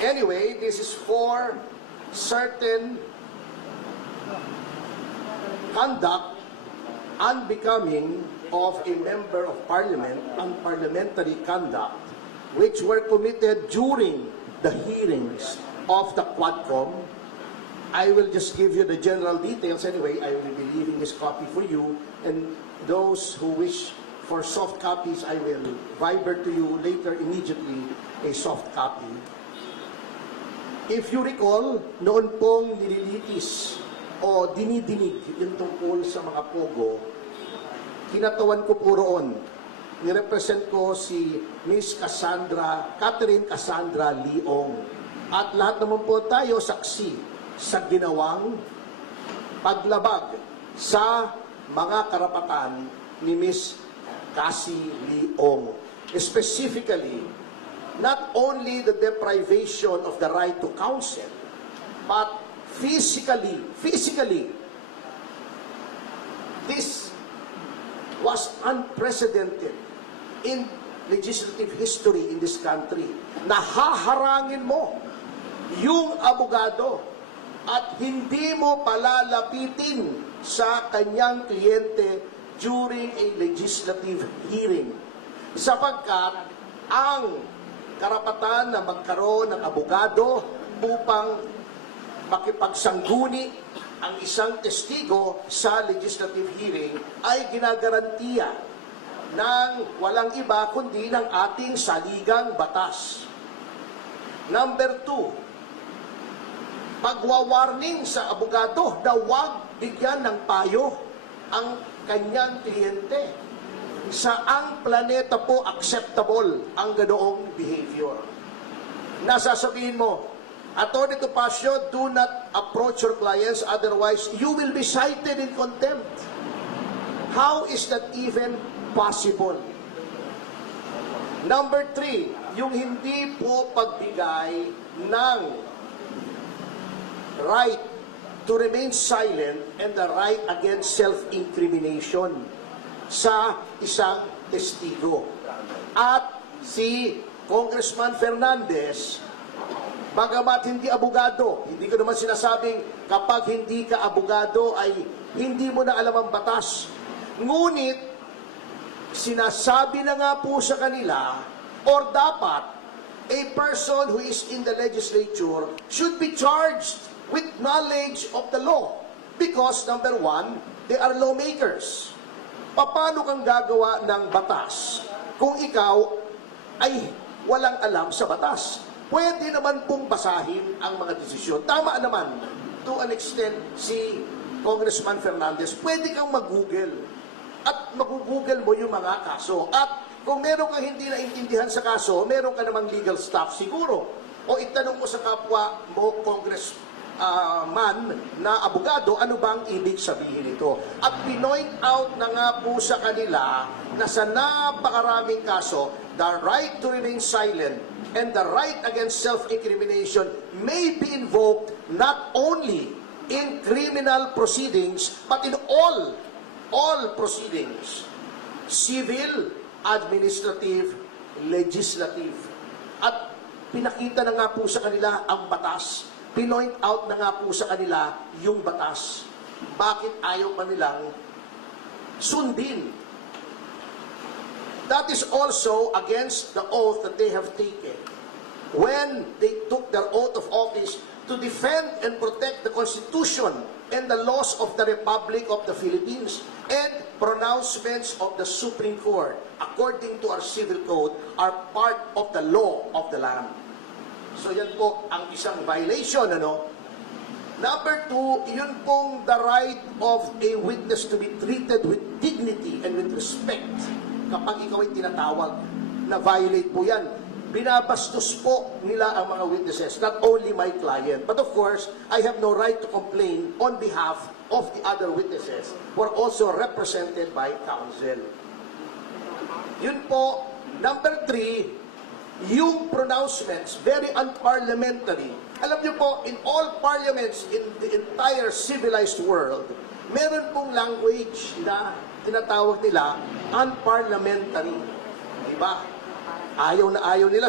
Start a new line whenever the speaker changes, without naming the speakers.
Anyway, this is for certain conduct unbecoming of a member of parliament, unparliamentary conduct, which were committed during the hearings of the Quadcom. I will just give you the general details anyway. I will be leaving this copy for you. And those who wish for soft copies, I will viber to you later immediately a soft copy. If you recall, noon pong nililitis o dinidinig yung tungkol sa mga pogo, kinatawan ko po roon. Nirepresent ko si Miss Cassandra, Catherine Cassandra Leong. At lahat naman po tayo saksi sa ginawang paglabag sa mga karapatan ni Miss Cassie Leong. Specifically, not only the deprivation of the right to counsel, but physically, physically, this was unprecedented in legislative history in this country. Nahaharangin mo yung abogado at hindi mo palalapitin sa kanyang kliyente during a legislative hearing. Sapagkat ang karapatan na magkaroon ng abogado upang makipagsangguni ang isang testigo sa legislative hearing ay ginagarantiya ng walang iba kundi ng ating saligang batas. Number two, pagwawarning sa abogado na huwag bigyan ng payo ang kanyang kliyente. Saang planeta po acceptable ang ganoong behavior? Nasasabihin mo, Attorney Topacio, do not approach your clients, otherwise you will be cited in contempt. How is that even possible? Number three, yung hindi po pagbigay ng right to remain silent and the right against self-incrimination sa isang testigo. At si Congressman Fernandez, bagamat hindi abogado, hindi ko naman sinasabing kapag hindi ka abogado ay hindi mo na alam ang batas. Ngunit, sinasabi na nga po sa kanila, or dapat, a person who is in the legislature should be charged with knowledge of the law. Because, number one, they are lawmakers. Paano kang gagawa ng batas kung ikaw ay walang alam sa batas? Pwede naman pong basahin ang mga desisyon. Tama naman, to an extent, si Congressman Fernandez, pwede kang mag-google at mag-google mo yung mga kaso. At kung meron kang hindi naintindihan sa kaso, meron ka namang legal staff siguro. O itanong mo sa kapwa mo, Congress ah, man na abogado, ano bang ibig sabihin nito? At pinoint out na nga po sa kanila na sa napakaraming kaso, the right to remain silent and the right against self-incrimination may be invoked not only in criminal proceedings, but in all, all proceedings. Civil, administrative, legislative. At pinakita na nga po sa kanila ang batas. Pinoint out na nga po sa kanila yung batas. Bakit ayaw pa nilang sundin? That is also against the oath that they have taken. When they took their oath of office to defend and protect the Constitution and the laws of the Republic of the Philippines and pronouncements of the Supreme Court, according to our civil code, are part of the law of the land. So yan po ang isang violation, ano? Number two, yun pong the right of a witness to be treated with dignity and with respect. Kapag ikaw ay tinatawag, na violate po yan. Binabastos po nila ang mga witnesses, not only my client. But of course, I have no right to complain on behalf of the other witnesses who are also represented by counsel. Yun po, number three, yung pronouncements, very unparliamentary. Alam niyo po, in all parliaments in the entire civilized world, meron pong language na tinatawag nila unparliamentary. Diba? Ayaw na ayaw nila